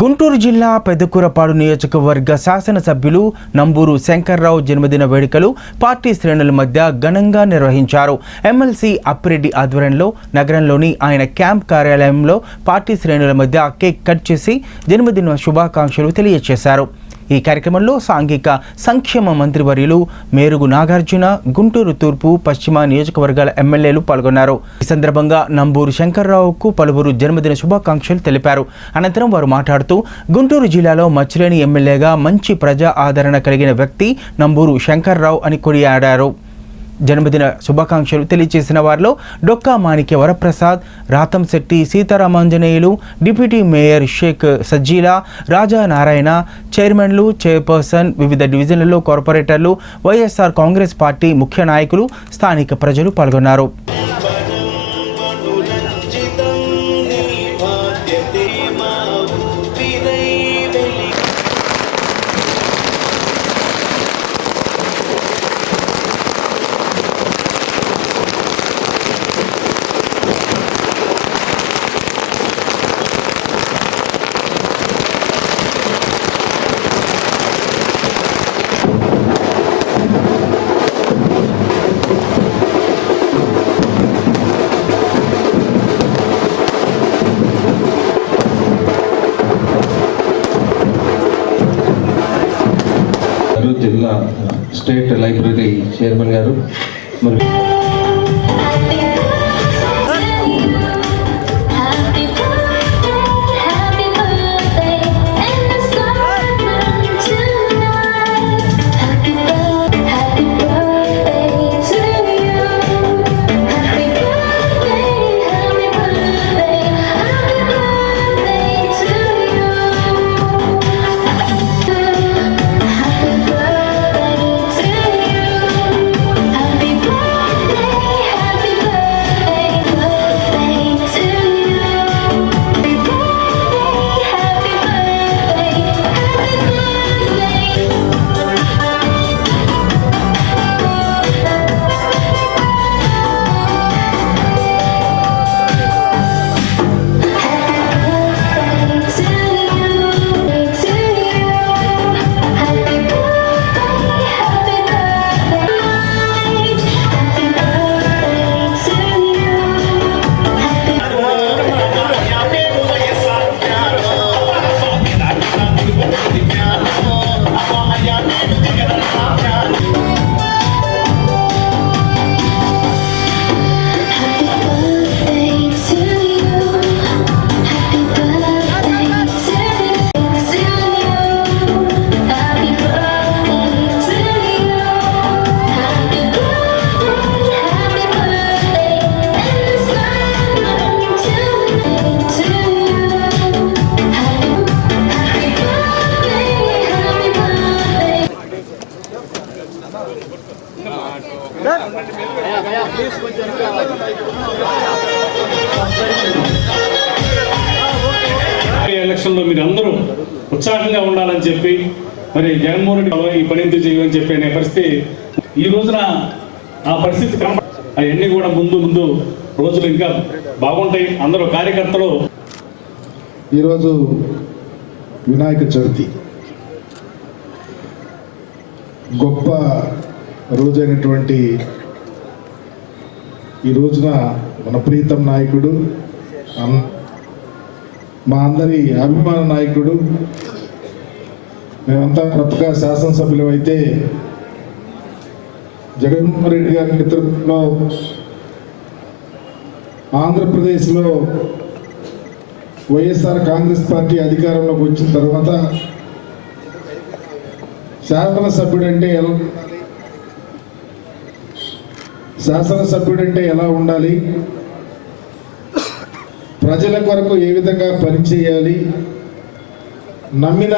గుంటూరు జిల్లా పెదకూరపాడు నియోజకవర్గ శాసనసభ్యులు నంబూరు శంకర్రావు జన్మదిన వేడుకలు పార్టీ శ్రేణుల మధ్య ఘనంగా నిర్వహించారు. ఎమ్మెల్సీ అప్పిరెడ్డి ఆధ్వర్యంలో నగరంలోని ఆయన క్యాంప్ కార్యాలయంలో పార్టీ శ్రేణుల మధ్య కేక్ కట్ చేసి జన్మదిన శుభాకాంక్షలు తెలియజేశారు. ఈ కార్యక్రమంలో సాంఘిక సంక్షేమ మంత్రివర్యులు మేరుగు నాగార్జున గుంటూరు తూర్పు పశ్చిమ నియోజకవర్గాల ఎమ్మెల్యేలు పాల్గొన్నారు. ఈ సందర్భంగా నంబూరు శంకర్రావుకు పలువురు జన్మదిన శుభాకాంక్షలు తెలిపారు. అనంతరం వారు మాట్లాడుతూ గుంటూరు జిల్లాలో మచ్చిలేని ఎమ్మెల్యేగా మంచి ప్రజా ఆదరణ కలిగిన వ్యక్తి నంబూరు శంకర్రావు అని కొనియాడారు. జన్మదిన శుభాకాంక్షలు తెలియజేసిన వారిలో డొక్కా మాణిక్య వరప్రసాద్ రాతంశెట్టి సీతారామాంజనేయులు డిప్యూటీ మేయర్ షేక్ సజ్జీలా రాజా నారాయణ చైర్మన్లు చైర్పర్సన్ వివిధ డివిజన్లలో కార్పొరేటర్లు వైఎస్ఆర్ కాంగ్రెస్ పార్టీ ముఖ్య నాయకులు స్థానిక ప్రజలు పాల్గొన్నారు. చైర్మన్ గారు. మరి ఎలక్షన్లో మీరు అందరూ ఉత్సాహంగా ఉండాలని చెప్పి మరి జగన్మోహన్ రెడ్డి ఈ పని ఎందుకు చేయమని చెప్పి అనే పరిస్థితి ఈ రోజున ఆ పరిస్థితి కనపడ అవన్నీ కూడా ముందు ముందు రోజులు ఇంకా బాగుంటాయి. అందరూ కార్యకర్తలు. ఈరోజు వినాయక చవితి. గొప్ప రోజైనటువంటి ఈ రోజున మన ప్రీతం నాయకుడు మా అందరి అభిమాన నాయకుడు మేమంతా కొత్తగా శాసనసభ్యులు అయితే జగన్మోహన్ రెడ్డి గారి నేతృత్వంలో ఆంధ్రప్రదేశ్లో వైఎస్ఆర్ కాంగ్రెస్ పార్టీ అధికారంలోకి వచ్చిన తర్వాత శాసనసభ్యుడంటే ఎలా శాసనసభ్యుడంటే ఎలా ఉండాలి? ప్రజల కొరకు ఏ విధంగా పనిచేయాలి? నమ్మిన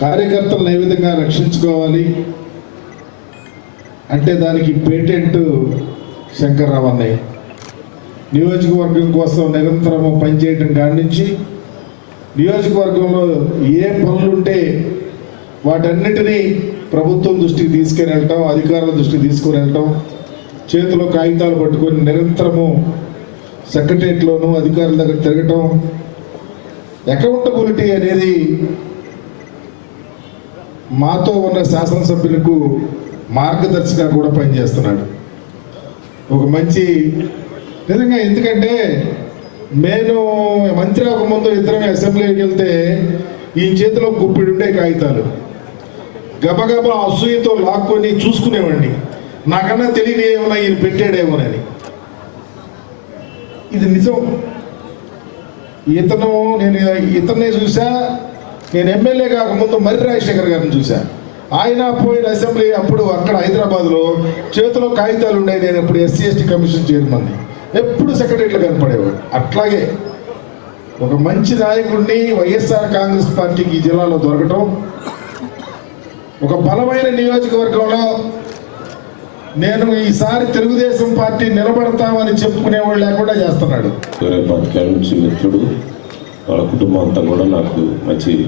కార్యకర్తలను ఏ విధంగా రక్షించుకోవాలి? అంటే దానికి పేటెంట్ శంకర్రావు అన్నయ్య. నియోజకవర్గం కోసం నిరంతరము పనిచేయటం కాడి నుంచి నియోజకవర్గంలో ఏ పనులుంటే వాటన్నిటినీ ప్రభుత్వం దృష్టికి తీసుకుని వెళ్ళటం అధికారుల దృష్టికి తీసుకుని వెళ్ళటం చేతిలో కాగితాలు పట్టుకొని నిరంతరము సెక్రటరియట్లోనూ అధికారుల దగ్గర తిరగటం. అకౌంటబిలిటీ అనేది మాతో ఉన్న శాసనసభ్యులకు మార్గదర్శిగా కూడా పనిచేస్తున్నాడు. ఒక మంచి నిజంగా ఎందుకంటే నేను మంత్రి ముందు ఇద్దరం అసెంబ్లీకి వెళ్తే ఈ చేతిలో గుప్పిడి ఉండే కాగితాలు. గబగబా అసూయతో లాక్కొని చూసుకునేవాడిని. నాకన్నా తెలియని ఏమన్నా ఈయన పెట్టాడేమోనని ఇది నిజం. ఇతను నేను ఇతన్ని చూసా నేను ఎమ్మెల్యే కాకముందు మర్రి రాజశేఖర్ గారిని చూసా. ఆయన పోయిన అసెంబ్లీ అప్పుడు అక్కడ హైదరాబాద్లో చేతిలో కాగితాలు ఉండే నేను ఇప్పుడు ఎస్సీ ఎస్టీ కమిషన్ చైర్మన్ ఎప్పుడు సెక్రటరీలు కనపడేవాడు. అట్లాగే ఒక మంచి నాయకుడిని వైఎస్ఆర్ కాంగ్రెస్ పార్టీకి ఈ జిల్లాలో దొరకటం ఒక బలమైన నియోజకవర్గంలో నేను ఈసారి తెలుగుదేశం పార్టీ నిలబడతామని చెప్పుకునేవాడు లేకుండా చేస్తున్నాడు. వేరే నుంచి మిత్రుడు. వాళ్ళ కుటుంబం అంతా కూడా నాకు మంచి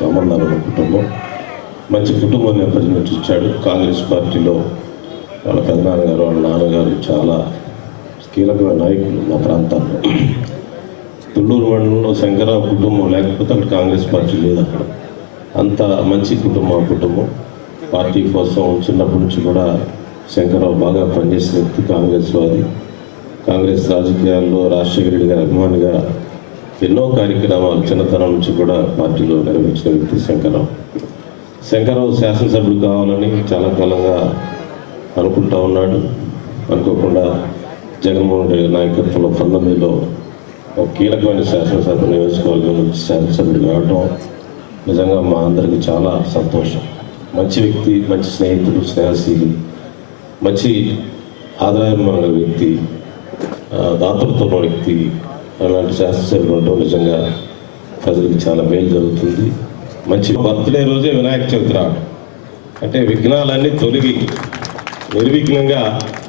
సంబంధాలు ఉన్న కుటుంబం. మంచి కుటుంబం నేపథ్యం నుంచి ఇచ్చాడు కాంగ్రెస్ పార్టీలో వాళ్ళ పెదనాన్నగారు వాళ్ళ నాన్నగారు చాలా కీలకమైన నాయకులు మా ప్రాంతాల్లో తుళ్ళూరు మండలంలో శంకర కుటుంబం లేకపోతే అక్కడ కాంగ్రెస్ పార్టీ లేదు అక్కడ. అంత మంచి కుటుంబం కుటుంబం. పార్టీ కోసం చిన్నప్పటి నుంచి కూడా శంకరరావు బాగా పనిచేసిన వ్యక్తి కాంగ్రెస్లో అది కాంగ్రెస్ రాజకీయాల్లో రాజశేఖర రెడ్డి గారి అభిమానిగా ఎన్నో కార్యక్రమాలు చిన్నతనం నుంచి కూడా పార్టీలో నిర్వహించిన వ్యక్తి శంకరరావు. శంకరరావు శాసనసభ్యుడు కావాలని చాలా కాలంగా అనుకుంటా ఉన్నాడు. అనుకోకుండా జగన్మోహన్ రెడ్డి నాయకత్వంలో పంతొమ్మిదిలో ఒక కీలకమైన శాసనసభ నియోజకవర్గం నుంచి శాసనసభ్యుడు కావడం నిజంగా మా అందరికీ చాలా సంతోషం. మంచి వ్యక్తి మంచి స్నేహితుడు స్నేహశీలి మంచి ఆదాయం వ్యక్తి దాతృత్వం వ్యక్తి అలాంటి శాస్త్రసేవలు ఉండటం నిజంగా ప్రజలకు చాలా మేలు జరుగుతుంది. మంచి బర్త్డే రోజే వినాయక చవితి రావడం అంటే విఘ్నాలన్నీ తొలగి నిర్విఘ్నంగా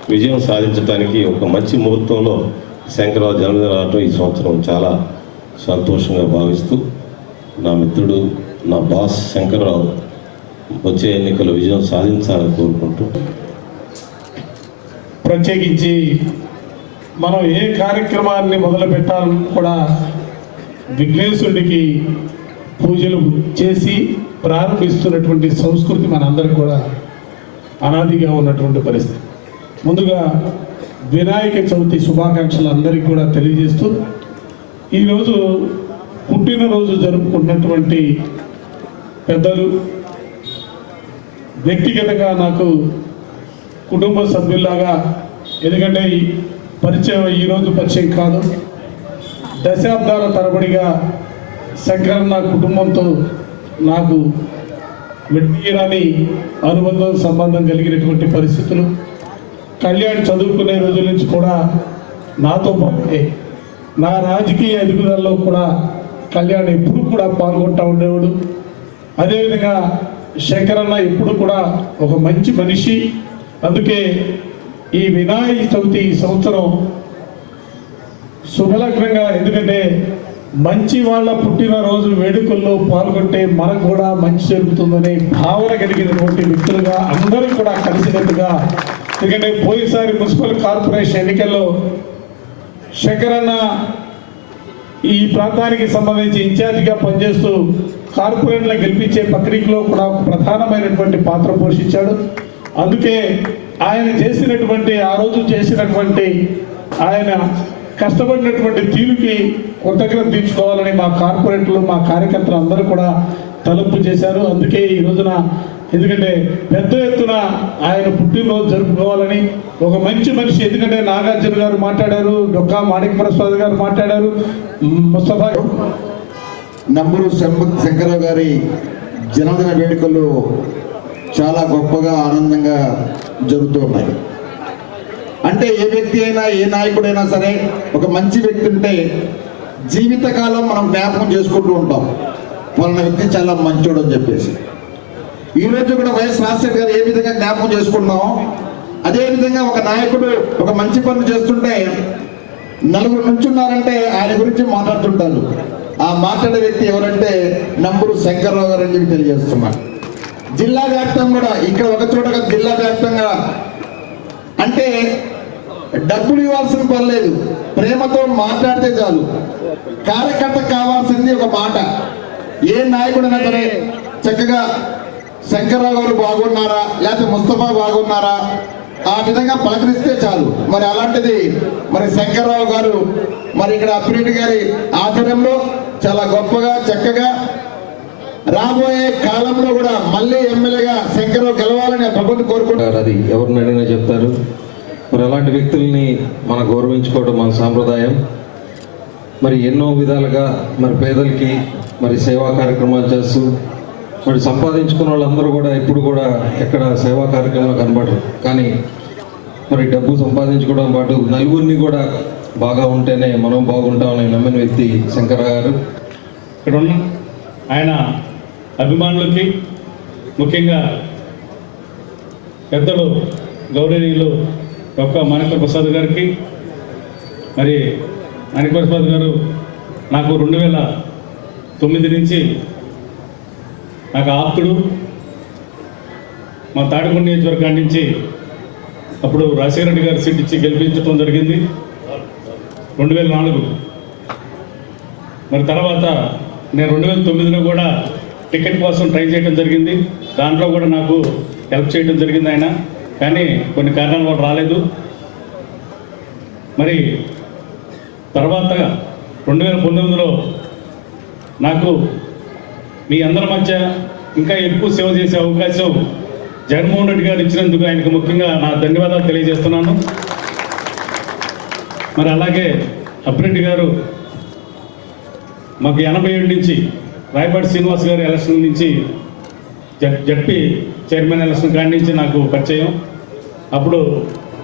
విజయం సాధించడానికి ఒక మంచి ముహూర్తంలో శంకరరావు జన్మదిన రావడం ఈ సంవత్సరం చాలా సంతోషంగా భావిస్తూ నా మిత్రుడు నా బాస్ శంకర్రావు వచ్చే ఎన్నికల విజయం సాధించాలని కోరుకుంటూ. ప్రత్యేకించి మనం ఏ కార్యక్రమాన్ని మొదలు పెట్టాలని కూడా విఘ్నేశ్వరుడికి పూజలు చేసి ప్రారంభిస్తున్నటువంటి సంస్కృతి మనందరికి కూడా అనాదిగా ఉన్నటువంటి పరిస్థితి. ముందుగా వినాయక చవితి శుభాకాంక్షలు అందరికీ కూడా తెలియజేస్తూ ఈరోజు పుట్టినరోజు జరుపుకున్నటువంటి పెద్దలు వ్యక్తిగతంగా నాకు కుటుంబ సభ్యుల్లాగా ఎందుకంటే ఈ పరిచయం ఈరోజు పరిచయం కాదు. దశాబ్దాల తరబడిగా శంకరన్న కుటుంబంతో నాకు విడదీయరాని అనుబంధం సంబంధం కలిగినటువంటి పరిస్థితులు. కళ్యాణ్ చదువుకునే రోజుల నుంచి కూడా నాతో పాటే నా రాజకీయ ఎదుగుదలలో కూడా కళ్యాణ్ ఎప్పుడు కూడా పాల్గొంటూ ఉండేవాడు. అదేవిధంగా శంకరన్న ఎప్పుడు కూడా ఒక మంచి మనిషి. అందుకే ఈ వినాయక చవితి సంవత్సరం శుభలగ్నంగా ఎందుకంటే మంచి వాళ్ళ పుట్టినరోజు వేడుకల్లో పాల్గొంటే మనకు కూడా మంచి జరుగుతుందనే భావన కలిగినటువంటి వ్యక్తులుగా అందరూ కూడా కలిసినట్టుగా. ఎందుకంటే పోయినసారి మున్సిపల్ కార్పొరేషన్ ఎన్నికల్లో శంకరన్న ఈ ప్రాంతానికి సంబంధించి ఇన్ఛార్జిగా పనిచేస్తూ కార్పొరేట్లను గెలిపించే ప్రక్రియలో కూడా ఒక ప్రధానమైనటువంటి పాత్ర పోషించాడు. అందుకే ఆయన చేసినటువంటి ఆ రోజు చేసినటువంటి ఆయన కష్టపడినటువంటి తీరుకి కృతజ్ఞత తీర్చుకోవాలని మా కార్పొరేట్లు మా కార్యకర్తలు అందరూ కూడా తలుపు చేశారు. అందుకే ఈ రోజున ఎందుకంటే పెద్ద ఎత్తున ఆయన పుట్టినరోజు జరుపుకోవాలని ఒక మంచి మనిషి ఎందుకంటే నాగార్జున గారు మాట్లాడారు డొక్కా మాణిక్ ప్రసాద్ గారు మాట్లాడారు ముస్తఫా నమ్మూరు శంకరరావు గారి జన్మదిన వేడుకలు చాలా గొప్పగా ఆనందంగా జరుగుతూ ఉన్నాయి. అంటే ఏ వ్యక్తి అయినా ఏ నాయకుడైనా సరే ఒక మంచి వ్యక్తి ఉంటే జీవితకాలం మనం జ్ఞాపకం చేసుకుంటూ ఉంటాం. వాళ్ళ వ్యక్తి చాలా మంచోడు అని చెప్పేసి. ఈ రోజు కూడా వైఎస్ రాజశేఖర్ గారు ఏ విధంగా జ్ఞాపకం చేసుకున్నాం అదేవిధంగా ఒక నాయకుడు ఒక మంచి పనులు చేస్తుంటే నలుగురు నుంచున్నారంటే ఆయన గురించి మాట్లాడుతుంటారు. ఆ మాట్లాడే వ్యక్తి ఎవరంటే నంబూరు శంకర్రావు గారు అని చెప్పి తెలియజేస్తున్నారు జిల్లా వ్యాప్తం కూడా ఇక్కడ ఒక చోట జిల్లా వ్యాప్తంగా అంటే డబ్బులు ఇవ్వాల్సిన పని లేదు. ప్రేమతో మాట్లాడితే చాలు. కార్యకర్త కావాల్సింది ఒక మాట. ఏ నాయకుడు సరే చక్కగా శంకర్రావు గారు బాగున్నారా లేకపోతే ముస్తఫా బాగున్నారా ఆ విధంగా పలకరిస్తే చాలు. మరి అలాంటిది మరి శంకర్రావు గారు మరి ఇక్కడ అప్పిరెడ్డి గారి ఆధ్వర్యంలో చాలా గొప్పగా చక్కగా రాబోయే కాలంలో కూడా మళ్ళీ ఎమ్మెల్యేగా శంకర్రావు గెలవాలని ఆ కోరుకుంటారు అది ఎవరిని అడిగినా చెప్తారు. మరి అలాంటి వ్యక్తుల్ని మనం గౌరవించుకోవడం మన సాంప్రదాయం. మరి ఎన్నో విధాలుగా మరి పేదలకి మరి సేవా కార్యక్రమాలు చేస్తూ మరి సంపాదించుకున్న వాళ్ళందరూ కూడా ఎప్పుడు కూడా ఎక్కడ సేవా కార్యక్రమాలు కనబడరు. కానీ మరి డబ్బు సంపాదించుకోవడం పాటు నలుగురిని కూడా బాగా ఉంటేనే మనం బాగుంటామని నమ్మిన వ్యక్తి శంకర గారు. ఇక్కడ ఉన్న ఆయన అభిమానులకి ముఖ్యంగా పెద్దలు గౌరవనీయులు ఒక్క మాణిక ప్రసాద్ గారికి మరి మాణిక ప్రసాద్ గారు నాకు రెండు వేల తొమ్మిది నుంచి నాకు ఆప్తుడు. మా తాడికొండ నియోజకవర్గాన్ని నుంచి అప్పుడు రాజశేఖర రెడ్డి గారు సీట్ ఇచ్చి గెలిపించడం జరిగింది. రెండు వేల నాలుగు. మరి తర్వాత నేను రెండు వేల తొమ్మిదిలో కూడా టికెట్ కోసం ట్రై చేయడం జరిగింది. దాంట్లో కూడా నాకు హెల్ప్ చేయడం జరిగింది ఆయన. కానీ కొన్ని కారణాల వల్ల రాలేదు. మరి తర్వాత రెండు వేల పంతొమ్మిదిలో నాకు మీ అందరి మధ్య ఇంకా ఎక్కువ సేవ చేసే అవకాశం జగన్మోహన్ రెడ్డి గారు ఇచ్చినందుకు ఆయనకు ముఖ్యంగా నా ధన్యవాదాలు తెలియజేస్తున్నాను. మరి అలాగే అప్పిరెడ్డి గారు మాకు ఎనభై ఏడు నుంచి రాయపాటి శ్రీనివాస్ గారి ఎలక్షన్ నుంచి జడ్ జడ్పీ చైర్మన్ ఎలక్షన్ కాడి నుంచి నాకు పరిచయం. అప్పుడు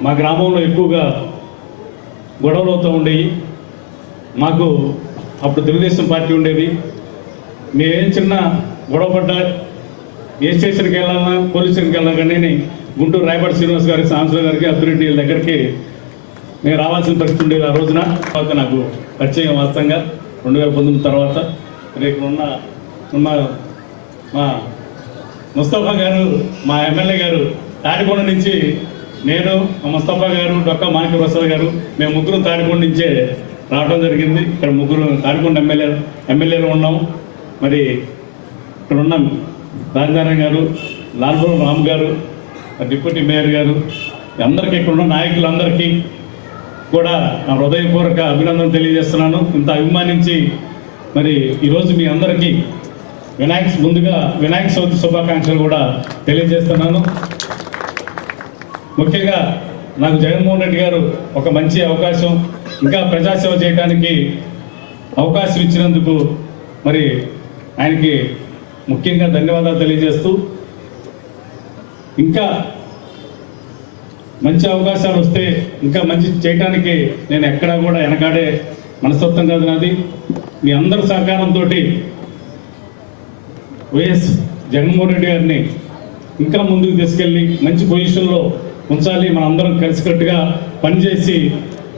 మా గ్రామంలో ఎక్కువగా గొడవలు అవుతూ ఉండేవి. మాకు అప్పుడు తెలుగుదేశం పార్టీ ఉండేది. మేమేం చిన్న గొడవ పడ్డా ఏ స్టేషన్కి వెళ్ళాలన్నా పోలీస్ స్టేషన్కి వెళ్ళాలన్నా కానీ గుంటూరు రాయపాటి శ్రీనివాస్ గారికి సాంసరావు గారికి అభిరెడ్డి దగ్గరికి నేను రావాల్సిన పరిస్థితి ఉండేది ఆ రోజున. తర్వాత నాకు పరిచయం వాస్తవంగా రెండు వేల పంతొమ్మిది తర్వాత రేపు ఉన్న ఉన్న మా ముస్తఫా గారు మా ఎమ్మెల్యే గారు తాడికొండ నుంచి నేను మా ముస్తఫా గారు డొక్క మాణిక ప్రసాద్ గారు మేము ముగ్గురు తాడికొండ నుంచే రావడం జరిగింది. ఇక్కడ ముగ్గురు తాడికొండ ఎమ్మెల్యే ఎమ్మెల్యేలు ఉన్నాం. మరి ఇక్కడ ఉన్న రాజధాని గారు లాల్పురం రామ్ గారు డిప్యూటీ మేయర్ గారు అందరికీ ఇక్కడ ఉన్న నాయకులందరికీ కూడా నా హృదయపూర్వక అభినందన తెలియజేస్తున్నాను. ఇంత అభిమానించి మరి ఈరోజు మీ అందరికీ వినాయక ముందుగా వినాయక చవితి శుభాకాంక్షలు కూడా తెలియజేస్తున్నాను. ముఖ్యంగా నాకు జగన్మోహన్ రెడ్డి గారు ఒక మంచి అవకాశం ఇంకా ప్రజాసేవ చేయడానికి అవకాశం ఇచ్చినందుకు మరి ఆయనకి ముఖ్యంగా ధన్యవాదాలు తెలియజేస్తూ ఇంకా మంచి అవకాశాలు వస్తే ఇంకా మంచి చేయడానికి నేను ఎక్కడా కూడా వెనకాడే మనస్తత్వం కాదు నాది. మీ అందరి సహకారంతో వైఎస్ జగన్మోహన్ రెడ్డి గారిని ఇంకా ముందుకు తీసుకెళ్ళి మంచి పొజిషన్లో ఉంచాలి. మన అందరం కలిసికట్టుగా పనిచేసి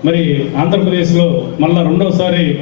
మరి ఆంధ్రప్రదేశ్లో మళ్ళీ రెండోసారి